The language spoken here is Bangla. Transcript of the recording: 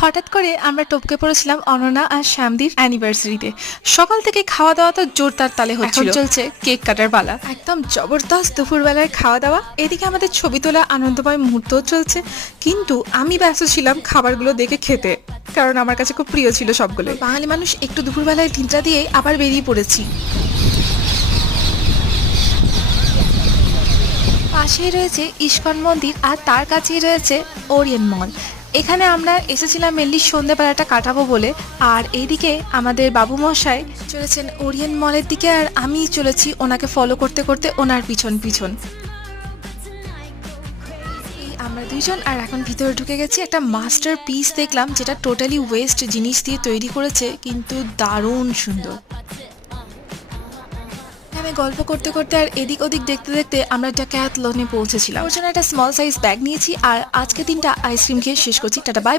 হঠাৎ করে আমরা টপকে পড়েছিলাম অননা আর শ্যামদির অ্যানিভার্সারিতে সকাল থেকে খাওয়া দাওয়া তো জোরদার তালে হচ্ছিল। চলছে কেক কাটার পালা। একদম জবরদস্ত দুপুরবেলায় খাওয়া দাওয়া এদিকে আমাদের ছবি তোলা আনন্দময় মুহূর্তও চলছে। কিন্তু আমি ব্যস্ত ছিলাম খাবারগুলো দেখে খেতে কারণ আমার কাছে খুব প্রিয় ছিল সবগুলো বাঙালি মানুষ একটু দুপুরবেলায় তিনটা দিয়ে আবার বেরিয়ে পড়েছি। পাশেই রয়েছে ইস্কন মন্দির আর তার কাছেই রয়েছে ওরিয়েন্ট মল। এখানে আমরা এসেছিলাম মেনলি সন্ধ্যেবেলাটা কাটাবো বলে, আর এইদিকে আমাদের বাবু মশাই চলেছেন ওরিয়েন্ট মলের দিকে, আর আমি চলেছি ওনাকে ফলো করতে করতে ওনার পিছন পিছন। আমরা দুইজন, আর এখন ভিতরে ঢুকে গেছি, একটা মাস্টার পিস দেখলাম, যেটা টোটালি ওয়েস্ট জিনিস দিয়ে তৈরি করেছে, কিন্তু দারুণ সুন্দর। আমি গল্প করতে করতে আর এদিক ওদিক দেখতে দেখতে আমরা একটা ক্যাথলনে পৌঁছেছিলাম। ওর জন্য একটা স্মল সাইজ ব্যাগ নিয়েছি আর আজকে দিনটা আইসক্রিম খেয়ে শেষ করছি। Tata bye